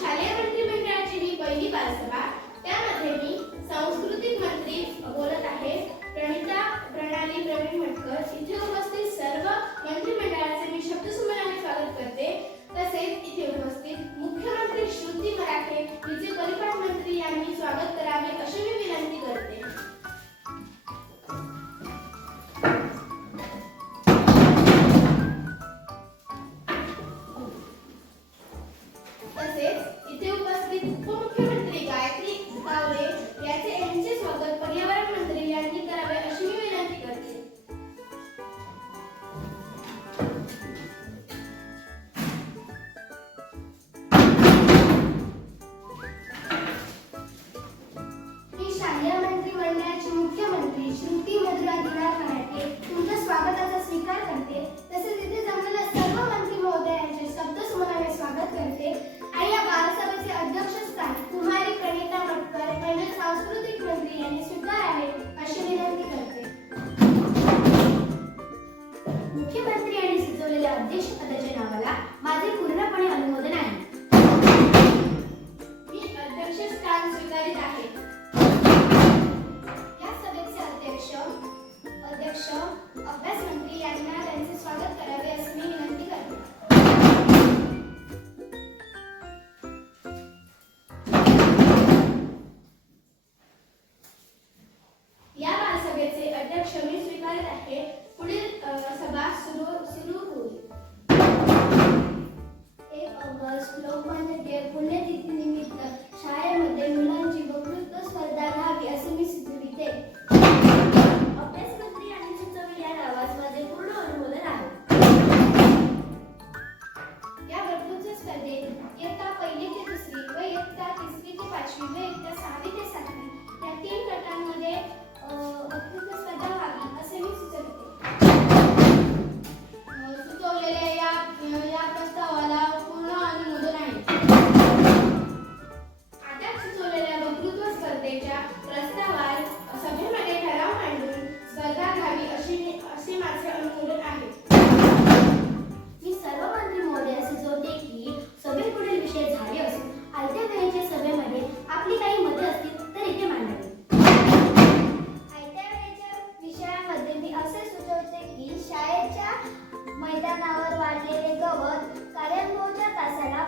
शालेय मंत्रिमंडळाची ही पहिली बालसभा, त्यामध्ये मी सांस्कृतिक मंत्री बोलत आहे प्रणिता प्रणाली प्रवीण मटकर। इथे उपस्थित सर्व मंत्रिमंडळाचे मी शब्दसंमेलनाने स्वागत करते। तसेच इथे उपस्थित मुख्यमंत्री श्रुती मराठे हिचे परिपाठ मंत्री यांनी स्वागत करावे अशी मी विनंती करते। तसेच इथे उपस्थित उपमुख्यमंत्री गायत्री गावडे यांचे स्वागत पर्यावरण मंत्री यांनी करावे अशी मी विनंती करते। मी शालेय मंत्रिमंडळाची मुख्यमंत्री श्रुती मराठे तुमच्या स्वागताचा स्वीकार करते। तसेच इथे जमलेल्या सर्व मंत्री महोदयांचे शब्दसंमेलनाने स्वागत करते आणि या बालसभेचे अध्यक्षस्थान कुमारी प्रणिता मटकर म्हणजे सांस्कृतिक मंत्री यांनी स्वीकारावे अशी विनंती करते। मुख्यमंत्री यांनी सुचवलेल्या अध्यक्षपदाच्या नावाला माझे पूर्णपणे अनुमोदन आहे। मी अध्यक्षस्थान स्वीकारित आहे। या सभेचे अध्यक्ष अभ्यास मंत्री यांना त्यांचे स्वागत करावे असे मी विनंती करते। या बालसभेचे अध्यक्ष मी स्वीकारत आहे। पुढील सभा सुरू होईल। 1 ऑगस्ट लोकमान्य पुण्यतिथीनिमित्त शाळेमध्ये मुलांची वक्तृत्व स्पर्धा घ्यावी असे मी सुचविते। अभ्यास मंत्री यांनी सुचवलेल्या नावास माझे पूर्ण अनुमोदन आहे। या वक्तृत्व स्पर्धेत इयत्ता 1 ते 3 व इयत्ता 3 ते 5 व इयत्ता 6 ते 7 या 3 गटांमध्ये वक्तृत्व स्पर्धा व्हावी असे मी सुचविते। सुचवलेल्या या प्रस्तावाला पूर्ण अनुमोदन आहे। आता सुचवलेल्या वक्तृत्व स्पर्धेच्या प्रस्तावास सभेमध्ये ठराव मांडून स्पर्धा घ्यावी असे माझे अनुमोदन आहे। मी सर्व मंत्री महोदय सुचवते की सभेत पुढील विषय झाले असून आयत्या वेळेच्या सभेमध्ये आपली काही मते असतील तर इथे मांडावी। आयत्या वेळेच्या विषयामध्ये मी असे सुचवते की शाळेच्या मैदानावर वाढलेले गवत कार्यानुभवाच्या तासाला